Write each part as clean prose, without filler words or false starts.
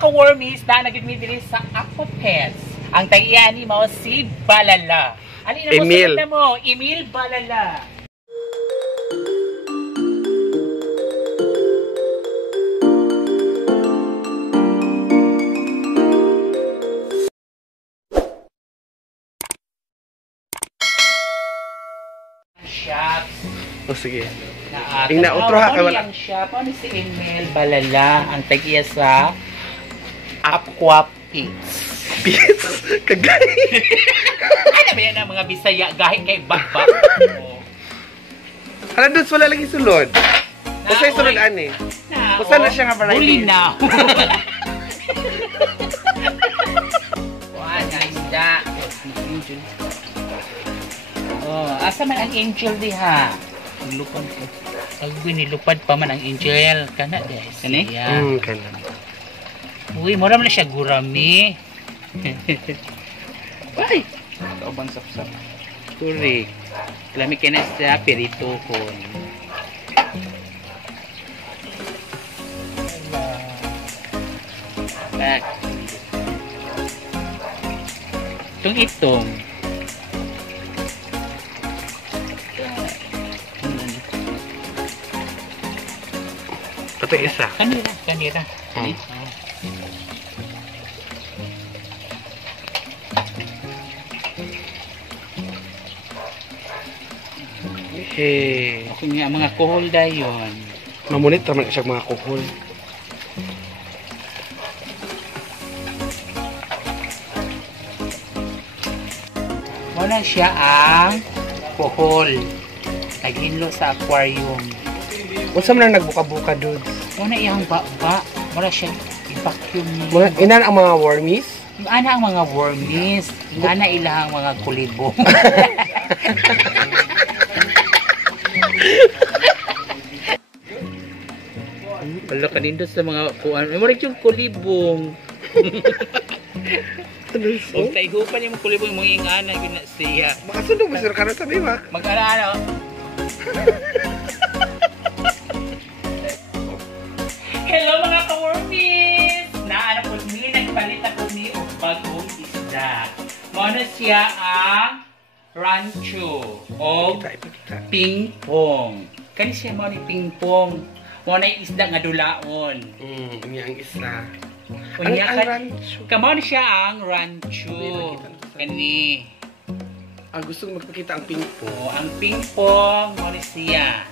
ka-wormies na nagigmi diri sa Aquapets. Ang tagiyan ni mo si Balala. Alin mo Emil. sa mo? Emil Balala. Shops. O sige. Tingnan utro ha kay wala. Ang shop ano si Emil Balala ang tagiya sa Aquapets. Pits. Kagay. Ano ba yan ang mga Bisaya gahi kay Bakbak? Ano doon wala lagi sulod. Usay sulod ani. Usa na siya nga variety. Huli na. Wala isda. Oh, asa man ang angel diha? Lupad ko. Agbi nilupad pa man ang angel kana guys. Kani? Kana. Uy, mura man siya gurami. Ay, kaubang sapsap. Correct. Lami kena sa perito ko. Back. Itong. Ito isa. Kanira. Ako nga mga kuhol dayon. Mamunit naman siya mga kuhol. Muna siya ang kuhol. Naghinlo sa aquarium. Unsa man nagbuka-buka dudes? Muna iyang baba. Muna siya i-vacuum Mga inan ang mga wormies? Ana ang mga wormies. Ana ilahang mga kulibong. Wala ka din sa mga kuan. May mura yung kulibong. Huwag tayo pa niya mga kulibong mong ingana gina siya. Makasundo mo sir karon sa biwak. Mag-ano? Hello mga ka-wormies! Naana po ni, nagpalit ako ni o bagong isda. Muna siya ang rancho o pingpong. Kani siya mo ni pingpong. Muna yung isda nga dulaon. Ini ang isla. Ang rancho. Kamo ni siya ang rancho. Kani. Ang gusto kong magpakita ang pingpong. Ang pingpong muna siya.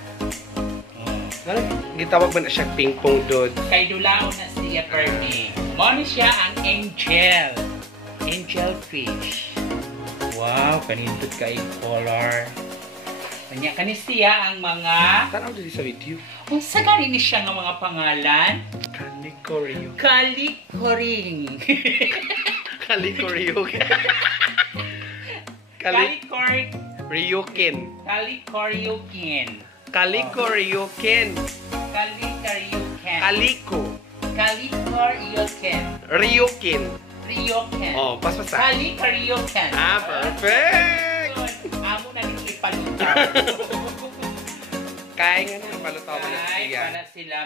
Ano? Gitawag ba na siya pingpong dude? Kay dulaon na siya permi. Muna siya ang angel. Angel fish. Wow, kanindot kay color. Kanya kani siya ang mga Tanaw dito sa video. Unsa gani ni siya nga mga pangalan? Kalikorio. Kalikoring. Kalikorio. Ryukin. Kalikoryukin. Kalikoryukin. Kalikoryukin. Kaliko. Kalikoryukin. Ryukin. Ryukin. Oh, pas-pasa. Kalikoryukin. Perfect! Amo na nito ipalutaw. Kaya nga nang palutaw mo na Ay, siya. pala sila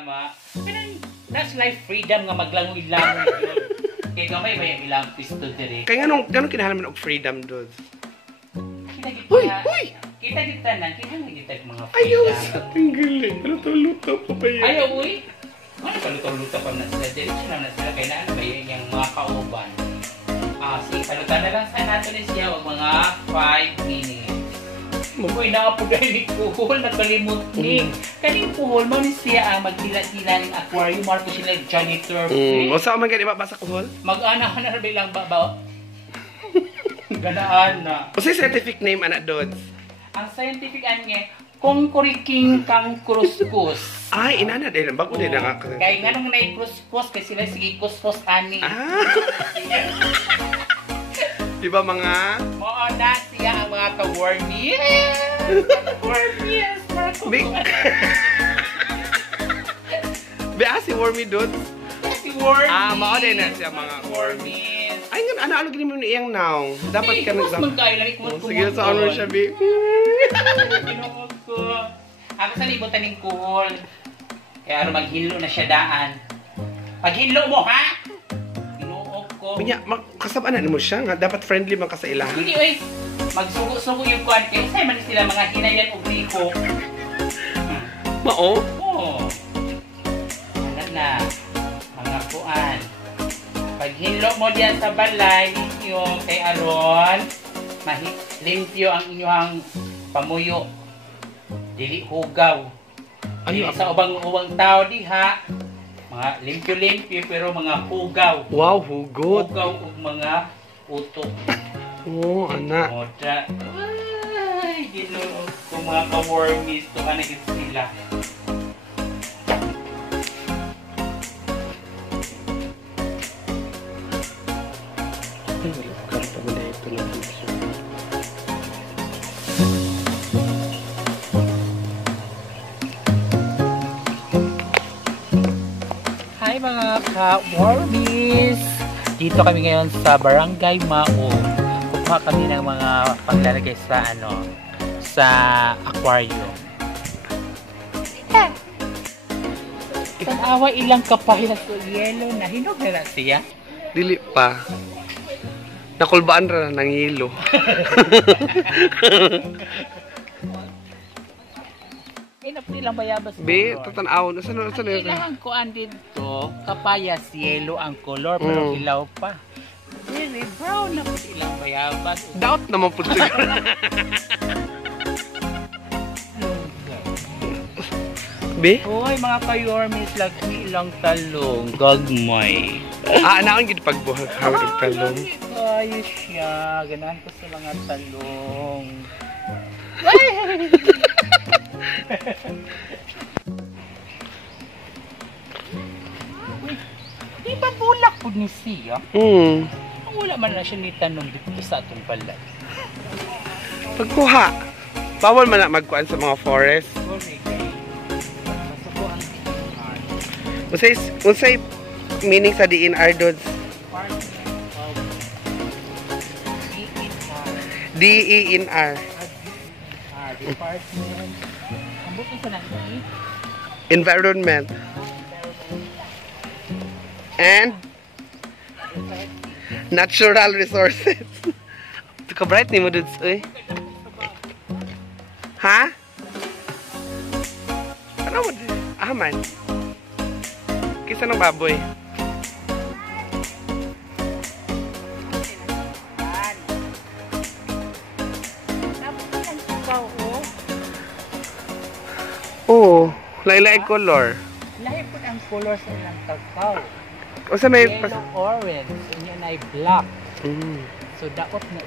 that's life freedom nga maglangoy-langoy yun. Kaya gamay ba yung ilang pisto dire? Kaya nga nung kinahalaman og freedom, dude. Uy! Uy! Kita na, kinahanglan kita mga freedom. Ayaw sa tinggaling. Luto-luto pa ba yan? Ayaw, uy! Ano ka luto-luto pa na sila? Diretso na sila. Kaya naan ba yun yung mga kauban? Sige, palutan na lang sa natin siya o mga 5 minutes. Uy, nakapugay ni Kuhol, nakalimot ni. Kaning Kuhol, mo ni siya ang magtila-tila ng aquarium. Marco sila janitor. O saan man ganyan ba sa Kuhol? Mag-ana na bilang baba. Ganaan na. O sa scientific name, anak dudes? Ang scientific anya, Kongkoriking kang kruskus. Ay, inana din. Bago din na nga. Kaya nga nung nai-kruskus, kasi sila sige kuskus ani. Diba mga? Oo na siya ang mga ka-wormies. Wormies. Bea si Wormy dude? Si Wormies. Mao din na siya mga wormies. Ay, nga, ano din mo ni iyang now? Dapat ka nagsabi. Magkailan, sige, sa ano siya, Bi? Pinuhog ko. Ako sa libutan ng Kuhol. Kaya ano, maghilo na siya daan. Paghilo mo, ha? Unya, kasabaan mo siya nga. Dapat friendly man ka sa ilang. Hindi, oy. Magsugo-sugo yung kuwan. Kaya sa'yo man sila mga hinayan o griko. Mao? Oo. Wala na. Mga kuwan. Pag hinlo mo diyan sa balay, yung kay Aron, limpyo ang inyong pamuyo. Dili hugaw. Dili sa ubang-ubang tao diha. Mga limpyo-limpyo pero mga hugaw. Wow, hugot. Hugaw o mga utok. Oo, anak. Motra. Ay, ginoo. Kung mga ka-wormies, ito ka naging sila. Hi mga ka-wormies! Dito kami ngayon sa Barangay Mao. Kukuha kami ng mga paglalagay sa sa aquarium. Tanawa ilang kapahil na so yellow na hinog na siya. Dili pa. Nakulbaan ra ng yelo. Ilang bayabas Be, tatanawon. Saan yun? Kailangan ko dito, kapayas yellow ang color, pero ilaw pa. Very brown na po ilang bayabas. Doubt naman po siguro. Be? Hoy, mga kayormis, lagi ilang talong. Gagmay. Naon gid pagbuhat hawag og talong. Ayos siya. Ganahan ko sa mga talong. Di ba bulak po ni siya? Wala man na siya ni tanong dito sa atong balay. Pagkuha. Bawal man na magkuan sa mga forest. Sorry guys. Masuko ang Unsay meaning sa DNR doon? DENR. Department. Ang bukin sa natin. Environment. And natural resources. Ka-bright ni mo dudes, eh. Ha? Ano mo? Man. Kisa ng baboy. Oo. Lain-lain color. Lahi po ang color sa ilang kakao. O sa may... Yellow, orange. Inyo na ay black. So, daot na.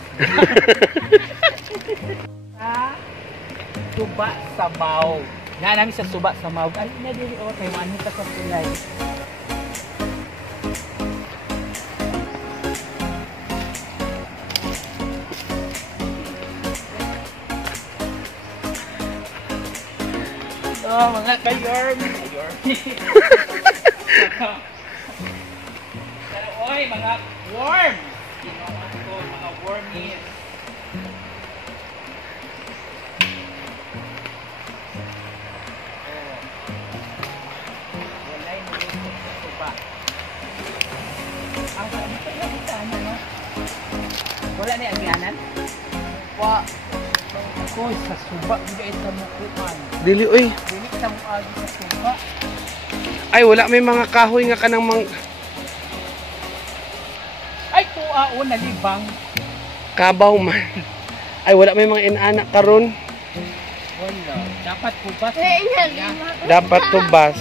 Suba sa maw. Nga namin sa suba sa maw. Ay, nadili o. May manita sa kulay. Oh, mga kayormi. Oy, mga worms. Ginawa ko, mga wormies. Walay mo yung suba. Ang sabi ko lang ito, no? Wala na yung agyanan? Wa. Uy, sa suba, hindi ito mukuan. Dili, uy. Dili ito mukuan sa suba. Ay, wala may mga kahoy nga kanang Ay, tuao, nalibang. kabaw man. Ay, wala may mga inaanak karon. Wala. Dapat kubas. Dapat tubas.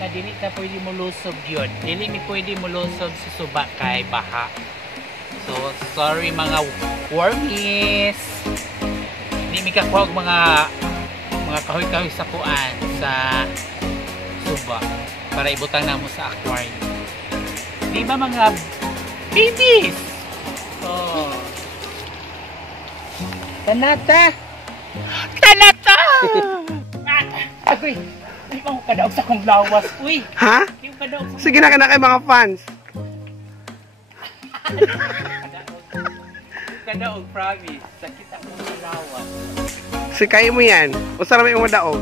Na dili na pwede mo lusob yun. Dili mi pwede mo lusob sa suba kay baha. So, sorry mga wormies. Hindi mi kakuha og mga kahoy-kahoy sa kuan sa suba para ibutang na mo sa aquarium. Di ba mga babies? Oh. Tanata! Tanata! Agoy! Ay, mo kadaog sa kong lawas. Uy! Ha? Yung kadaog sa Sige na kay mga fans. kadaog, promise. Sakit ang mga lawas. Si kayo mo yan. Usa ra may mga daog.